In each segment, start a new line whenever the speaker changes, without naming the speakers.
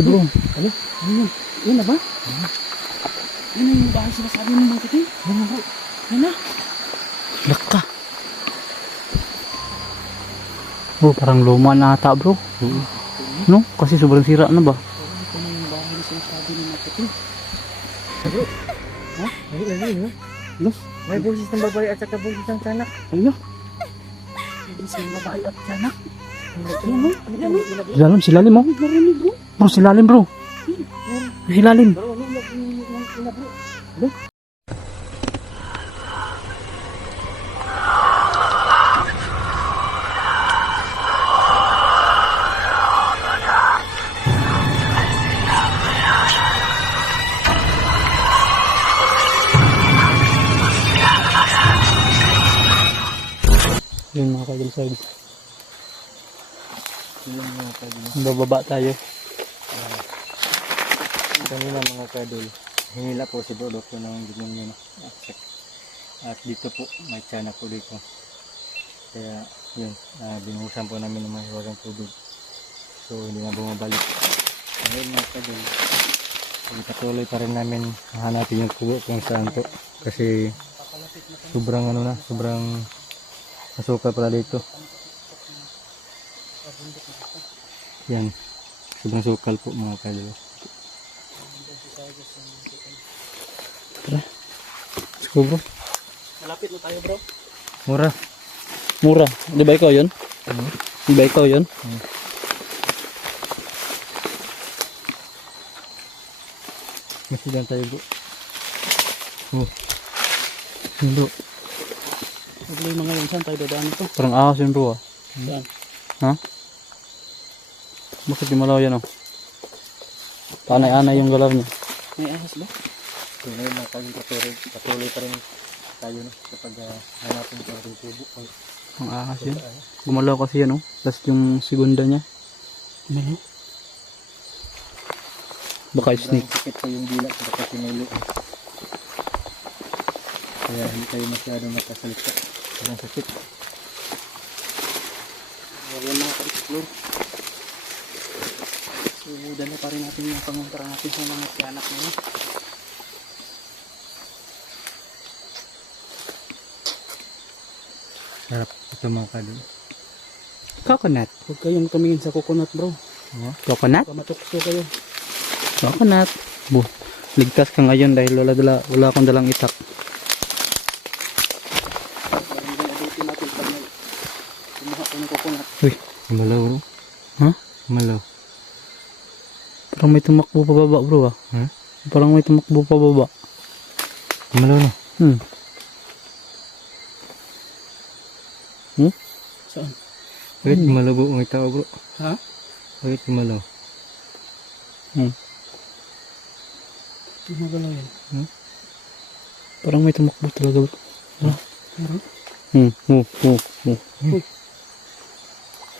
Bro,
Ano? Ano yun? Yun na ba? Yun na yung bahay sinasabi mo mga kiting? Yun na bro. Yun na.
laka. Bro, parang luma na ata bro. No? Kasi sobrang sira na ba?
Ito na yung bahay na sinasabi ng mga kiting. Ha? Ay, ay, ay. Ano? May boses ng babae at saka boses ng tiyanak. Ano? Boses ng babae at tiyanak. Ano? Ano? Bro.
Bro, silalim bro. Silalim.
Bro, ano yung yung ina bro? Ano?
Yun mga kagil sides.
Yun mga kadol.
Bababa tayo.
Kanina mga kadol, hinila po si Dodok po ng ganyan yun. At dito po, may tiyanak po dito. Kaya yun, uh, binuhusan po namin ng mahiwagang tubig. So hindi na bumabalik. Ngayon mga kadol, patuloy pa rin namin hanapin yung kubo kung saan po. Kasi sobrang ano na, sobrang masukal pala dito. Yan, sobrang sukal po mga kadol.
Let's go bro.
Malapit na tayo bro.
Mura. Mura. Di ba ikaw yun? Di ba ikaw yun?
Masigan tayo bro.
Oh. Hindi.
Huwag yung mga yun, saan tayo dadaan ito?
Parang ahas yun bro ah.
Saan?
Ha? Bakit di malaw yan oh? Panay-anay yung galaw niya.
May ahas ba? So ngayon mga kaging patuloy, patuloy pa rin tayo no, kapag uh, hanapin ko ang tubo. Ay,
Ang ahas yun. Gumalaw kasi yan oh. Last yung segunda niya.
Ano?
Baka snake.
Sakit pa yung dila sa baka sinulo. Kaya hindi tayo masyadong makasalita. Sobrang sakit. Wala mga ka-explore. Dala pa rin natin yung panguntra natin sa mga tiyanak nila. Sarap ito mga kadol.
Coconut.
Huwag kayong tumingin sa coconut bro.
Coconut?
Baka matukso kayo.
Coconut. Bu. Ligtas ka ngayon dahil wala, dala, wala akong dalang itak.
Coconut.
Uy.
Malaw.
Ha?
Malaw.
Parang may tumakbo pa baba bro ah.
Hmm?
Parang may tumakbo pa baba.
Malaw na.
Hmm. Hmm?
Saan?
Hmm.
Bakit malaw bro ang tao bro?
Ha?
Bakit malaw?
Hmm.
Tumagalaw yan.
Parang may tumakbo talaga bro.
Meron?
Hmm. Hmm. Hmm. Hmm. hmm.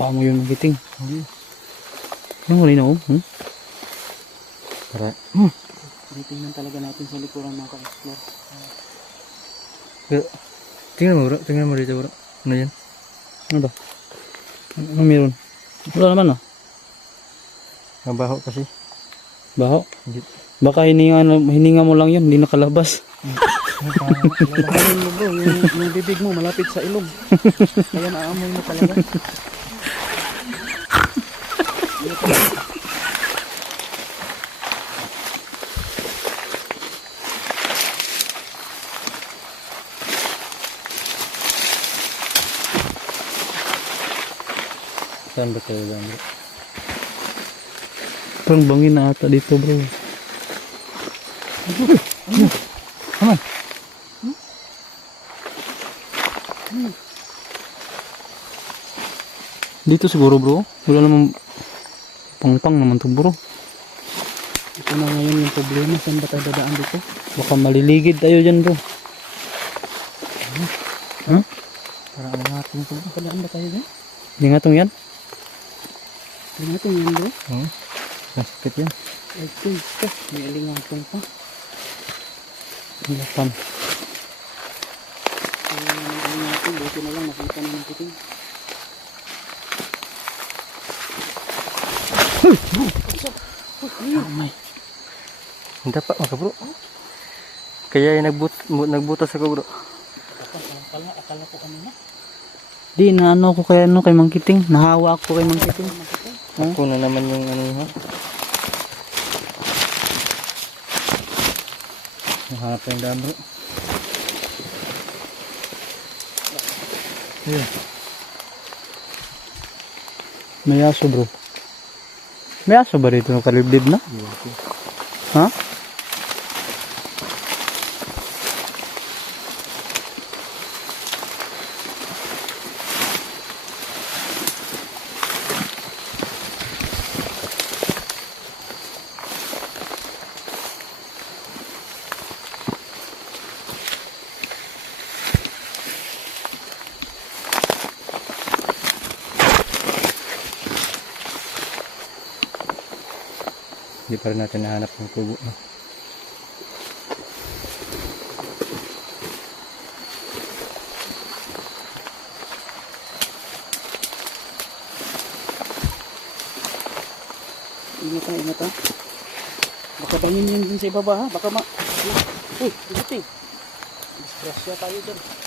Paa mo yun magiting.
Hindi.
Yung huli na oh. Hmm?
Tara. Hmm. Tinitingnan talaga natin sa likuran mga ka-explore. Pero, tingnan mo bro. Tingnan mo dito bro. Ano yan?
Ano ba? Ano, ano meron? Wala naman ah.
Mabaho kasi.
Baho.
Hindi.
Baka hininga, hininga mo lang yun, hindi nakalabas.
Lalahanin mo bro. Yung, yung bibig mo malapit sa ilong. Kaya naamoy mo talaga.
Tayo dyan bro? Parang bangin na ata dito siguro bro. Wala namang pangpang naman to bro.
Ito na ngayon yung problema. Saan ba tayo dadaan dito?
Baka maliligid tayo dyan bro.
Para ang natin ito. Padaan ba tayo dyan?
Hindi nga tong yan.
Hindi natin yan bro.
Hmm.
Ang sakit yan. Ay, ito. May alingangtong pa.
Ang.
Kaya naman natin. Buti na lang nakita na ng puting.
Damay.
Hindi pa, maka bro. Kaya yung nagbut, bu- nagbutas ako bro.
Akala, akala ko.
Di, na ano ko kay ano kay Mang Kiting. Nahawa ako kay Mang Kiting.
Ako na naman yung ano ha. Nahanap yung daan bro. Ayun.
May aso bro. May aso ba rito ng kaliblib na?
Iwan ko. Hindi pa rin natin nahanap yung kubo. No?
Ingat ha, ingat ha. Baka bangin yun din sa ibaba ha. Baka ma... Uy, ingat eh. Disgrasya tayo dyan.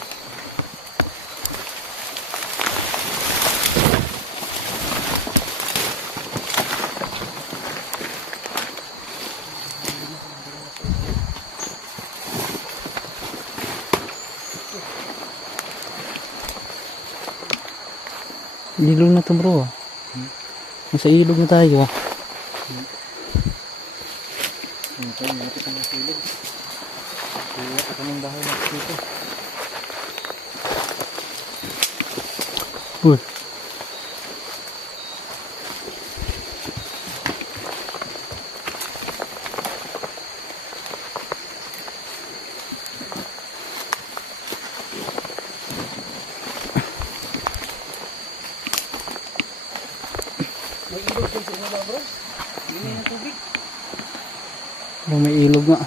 Ilog na to bro. ah. Nasa ilog na tayo ah.
Yung tayo, malapit na ng silid. Kaya ako ng bahay na dito.
Uy.
May ilog dyan sa ibaba bro. Hindi na tubig.
Bro, may ilog nga.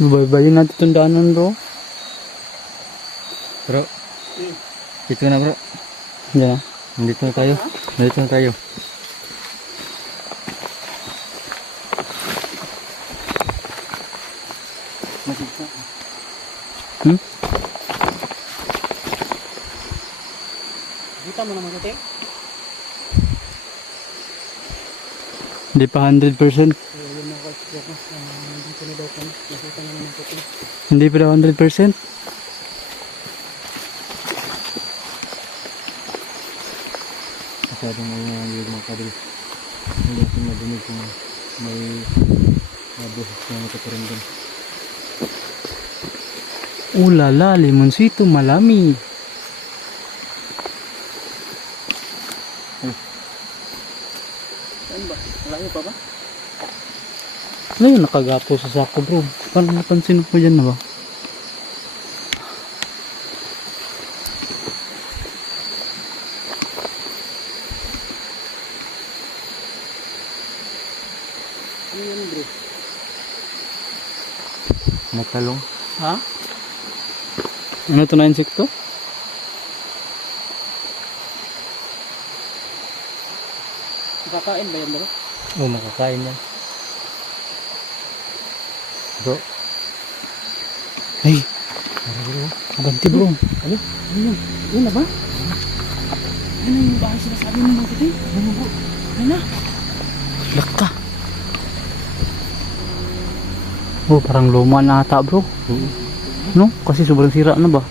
Baybayin natin itong daanan bro.
Bro, dito na bro.
Diyan ah.
Nandito na tayo. Nandito na tayo.
Masigsa.
Hmm?
Kita mo naman ito
Hindi pa 100%.
So, yun mga kalsya ko. Ah, puti.
Hindi pa daw 100%.
Masyadong mga yung mga kabel. Hindi natin madinig kung may mga boses na nakataramdam.
Ulala, limoncito, malami.
Saan ba? Malayo pa ba?
Ano yun nakagapo sa sako bro? Parang napansin ko dyan na ba?
Ano yan bro?
Natalong.
Ha?
Ano to na insekto?
Kakain ba yan bro?
Oo, oh, makakain yan. Bro,
Ay,
para bro.
abanti bro.
Ano? Ano yun? Yun na ba? Ano yung bahay sinasabi mo mga puti? Ano bro? Ano na?
Laka. Oh, parang luma na ata bro.
Hmm.
No? Kasi sobrang sira na ba?
Ano?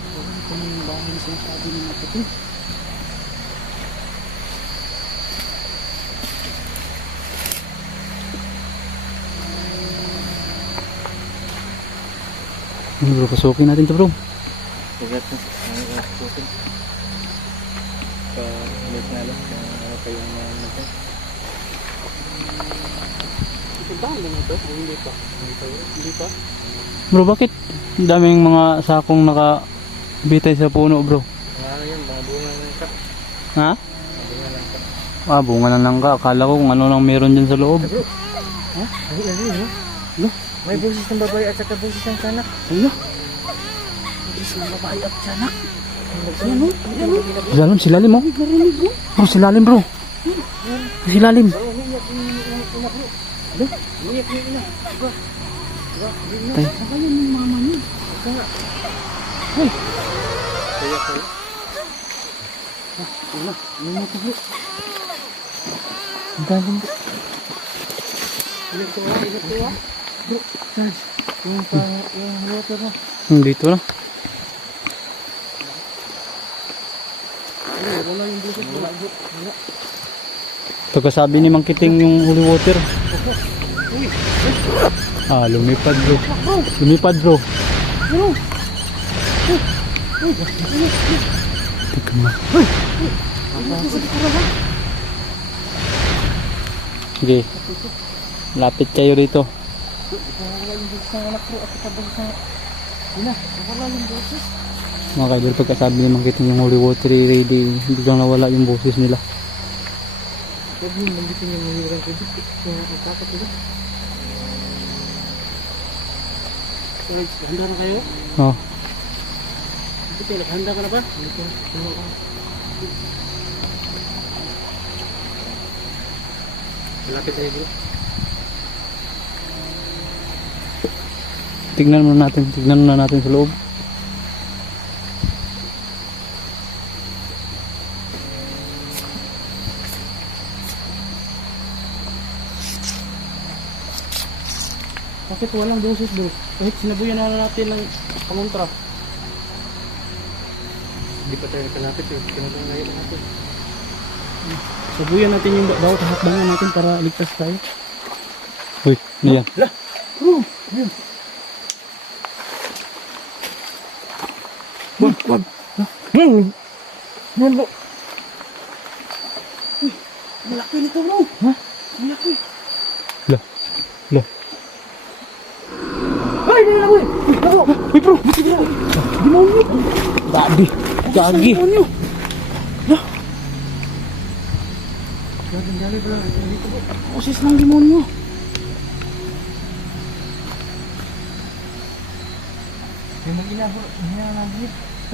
Ano bro, pasukin natin to bro.
Sugat na. Ang sugat. Pa-ulit na lang. Ano pa yung mga natin.
Puntahan ba na ito? Hindi pa? Hindi pa yun? Hindi pa?
Bro, bakit daming mga sakong nakabitay sa puno bro?
Ano yan, mga bunga ng kap.
Ha? Ah, bunga na lang ka. Akala ko kung ano lang meron dyan sa loob.
Ay, ano yun? May boses ng babae at saka boses ng kanak.
Ano? Boses ng babae at tiyanak. Ayan o, ayan o.
Silalim, silalim oh.
Bro.
Bro, silalim bro. Silalim.
Umiyak yung ina.
Tay.
Akala yung mama niya.
Kaya kayo.
Wala, ano mo ito bro?
Ang dami.
Ilag ko, ko ah. Bro. Yung pa, yung water.
Hmm, dito na.
Wala yung boses wala bro. Wala.
Pagkasabi ni Mang Kiting yung holy water. Ah, lumipad bro. Lumipad bro. Tika mo.
ha?
Sige. Lapit kayo rito. Mga kaidol, pagkasabi ni Mang Kiting yung holy water, eh, ready, hindi lang nawala yung boses nila.
Huwag mo lambitin yung mahirang ko dito. Kung nakatakot nila.
Sarge, handa na kayo?
Oh,
Ito, naghanda ka na ba?
Ko, ano ko. Malapit tayo bro.
tignan muna natin. Tignan muna natin sa loob.
Bakit walang boses bro? Kahit sinabuyan na natin ng pangontra.
Hindi pa tayo nakalapit eh. Kinagangaya na natin.
Sabuyan natin yung ba- bawat hakbangan natin para ligtas tayo.
Uy, ano yan?
Bro, ayun. Wag, wag. Hmm. Yan bro. Uy, ang laki nito bro.
Ha?
Ang laki.
Lah. Lah.
Ay, dali na bro. Uy, bro. Demonyo.
Gabi. Gagi.
Demonyo. Boses ng demonyo.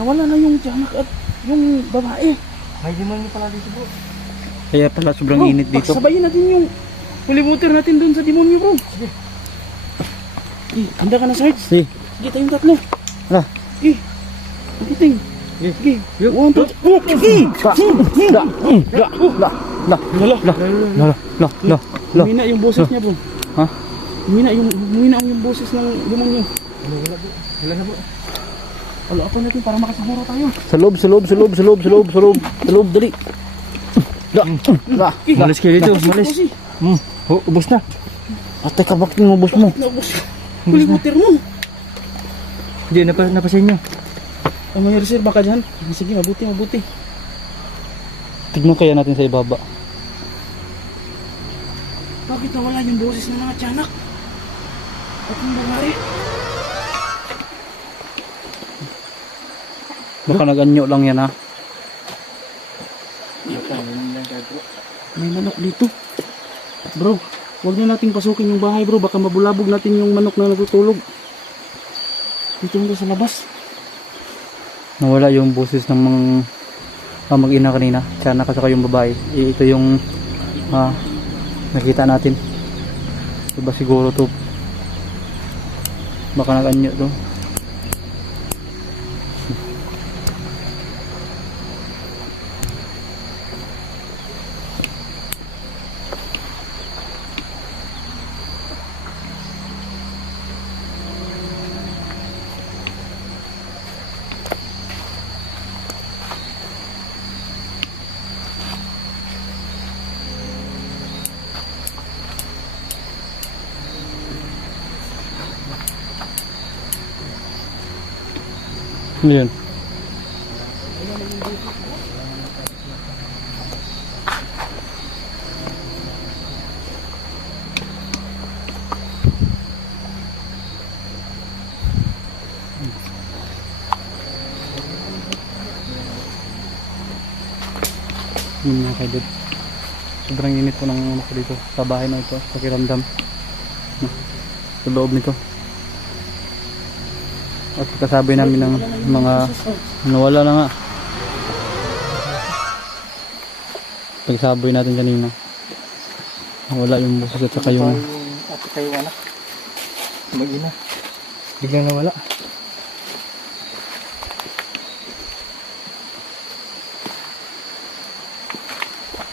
Nawala na yung tiyanak at yung babae.
May demonyo pala dito bro.
Kaya pala sobrang
Bro,
init dito.
Sabayin natin yung water natin doon sa demonyo bro.
Sige.
Eh, handa ka na Sarge?
Si.
Sige tayong tatlo.
Ala.
Sige. Magiting.
Sige.
Sige. One, two, three.
La. La. La. La.
Lala.
La. La. La. La. La.
Humina yung boses niya bro.
Ha?
Humina yung, humina yung boses ng demonyo.
Ano wala bro. Wala na bro.
Wala ako natin para makasiguro tayo.
Sa loob, sa loob, sa loob, sa loob, sa loob, sa loob, sa loob, dali. La. La.
Malis kayo dito. Malis. Hmm. Oh, ubos na.
Ate ka bakit mo boss mo?
naubos. Water mo.
Hindi, napa, napasin nyo.
Ay, may reserve baka dyan. Sige, mabuti, mabuti.
Tignan kaya natin sa ibaba.
Bakit nawala yung boses ng mga tiyanak? At yung babae?
Baka nag-anyo lang yan ha.
May manok dito. Bro, huwag na nating pasukin yung bahay bro. Baka mabulabog natin yung manok na natutulog. Dito lang sa labas.
Nawala yung boses ng mga ah, mag-ina kanina. Sana kasaka yung babae. Eh, ito yung ah, nakita natin. Diba siguro to? Baka nag-anyo to. Ano yun? Mga kaidol. Sobrang init po ng ano ko dito sa bahay na ito. Pakiramdam. No. sa loob nito. At kasabi namin ng mga nawala na nga. Pagsaboy natin kanina. Nawala yung boses at saka yung
ate kayo anak. Mag-ina. Biglang nawala.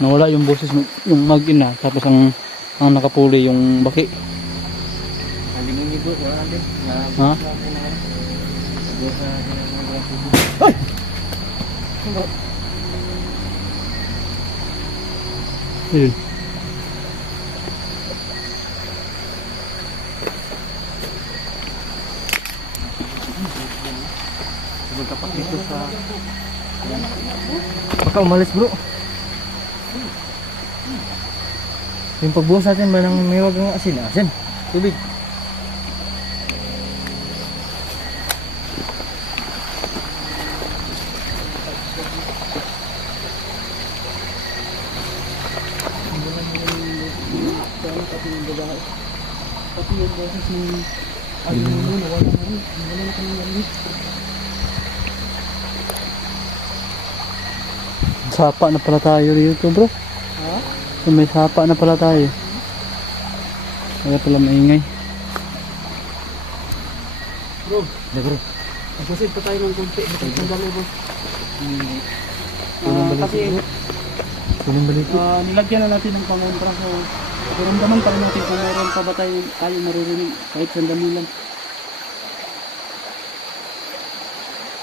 nawala yung boses ng- yung mag-ina tapos ang ang nakapuli yung baki.
Nalingon niyo bro, wala din.
Ha?
Nagbukas na natin ng mga tubig.
Yun.
Magkapak dito sa... Baka umalis bro. Yung pagbuhos natin ba ng may wag ng asin? Asin. Tubig.
Pati yung boses ng ayun mo, nawala na rin. Nawala na kami narinig.
Sapa na pala tayo dito bro.
Ha?
So, may sapa na pala tayo. Kaya pala maingay.
Bro,
Na bro.
magpasid pa tayo ng konti. Bakit sandali bro?
Unang
Ah,
balik
kasi
bro.
Ah, nilagyan na natin ng pangontra so pakiramdaman pa rin natin kung mayroon pa ba tayo, tayo maririnig kahit sandali lang.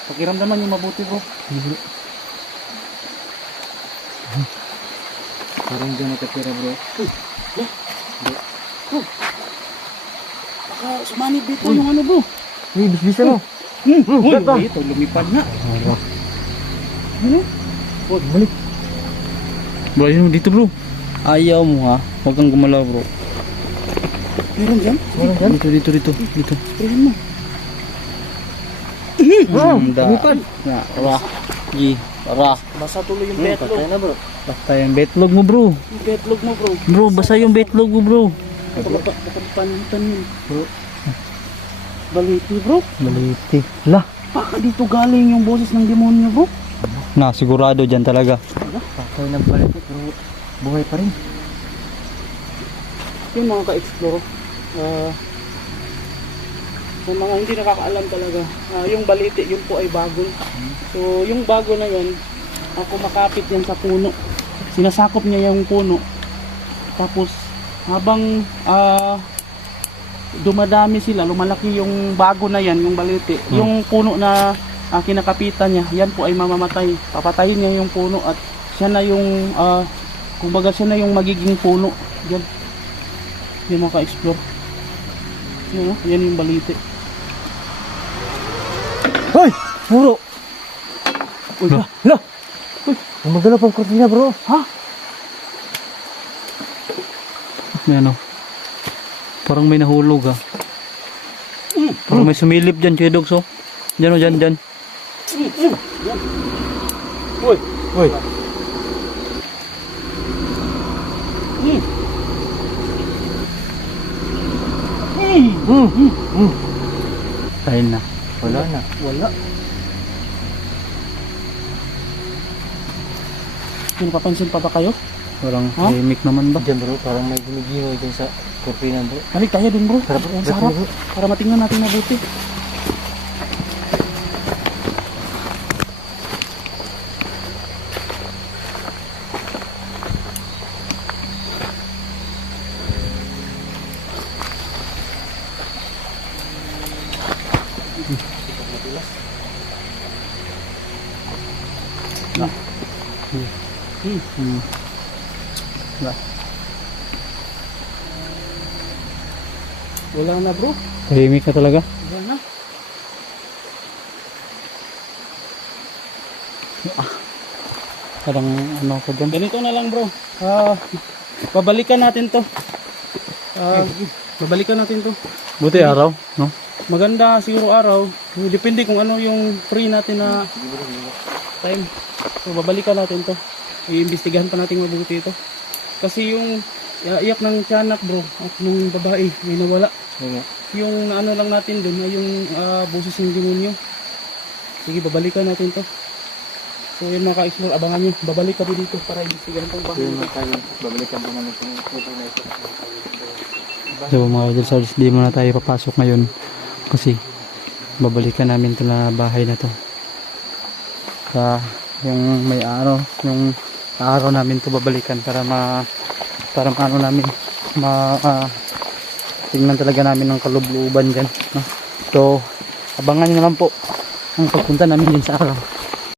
Pakiramdaman yung mabuti bro.
Parang dyan nakatira bro.
Baka sumanib dito yung ano bro.
Uy, bisbisa mo.
Hmm, uy, ito lumipad nga.
Ano? Oh, balik.
Bro, yun dito bro. Ayaw mo ha. Huwag kang gumalaw bro.
Meron dyan?
Meron dyan?
Dito, dito, dito. Dito.
Tingnan mo.
Wow,
Hmm,
lumipad.
Na, ra. Gi. Ra.
Basa tuloy yung betlog.
patay na bro.
Basta yung betlog mo bro.
Yung betlog mo bro.
Bro, basta yung betlog mo bro.
Baka baka baka panitan yun. Bro. Baliti bro.
Maliti. La.
Baka dito galing yung boses ng demonyo bro.
Na, sigurado dyan talaga.
Patay na balik pero buhay pa rin.
Yung mga ka-explore. ah sa mga hindi nakakaalam talaga. ah, yung baliti, yun po ay bago. So yung bago na yun, ah, kumakapit yan sa puno. Sinasakop niya yung puno. Tapos habang ah, dumadami sila, lumalaki yung bago na yan, yung baliti.
Hmm.
Yung puno na ah, kinakapitan niya, yan po ay mamamatay. Papatayin niya yung puno at siya na yung, ah, kumbaga siya na yung magiging puno. Yan. Yan mga ka-explore. Yan, oh, yan yung baliti.
Hoy! Puro!
Uy,
Lah.
la,
Gumagalaw pang kortina bro.
ha?
May ano. Parang may nahulog ha. Parang may sumilip dyan, Kuya Dogs, oh. Dyan, oh, dyan, dyan.
Uy,
Hoy!
hmm. Hmm.
Hmm, hmm, hmm.
Dahil na.
Wala na.
Wala. Pinapapansin pa ba kayo?
Parang
Ha?
tahimik naman ba?
Diyan bro, parang may gumigingoy dyan sa kortina bro.
Balik tayo dun bro.
Tara, bro.
Para matingnan natin mabuti. Hmm.
Hmm. Wala.
Wala na bro.
Tahimik na talaga.
Wala na.
Parang ano ko dyan.
Ganito na lang bro. Ah, babalikan natin to. Ah, babalikan natin to.
Buti araw, no?
Maganda siguro araw. Depende kung ano yung free natin na time. So babalikan natin to. Iimbestigahan pa natin mabuti ito. Kasi yung uh, iyak ng tiyanak bro at nung babae may nawala.
Nga.
yung ano lang natin dun ay yung ah, boses ng demonyo. Sige, babalikan natin to. So yun mga ka-explore, abangan nyo. Babalik kami dito para imbestigahan
So
bahay.
yun babalikan po namin kung ito na ito.
So mga idol Sarge, di muna tayo papasok ngayon kasi babalikan namin ito na bahay na to. Sa yung may araw, yung araw namin to babalikan para ma para maano namin ma ah, tingnan talaga namin ng kalubluban dyan. No? So abangan nyo lang po ang pagpunta namin din sa araw.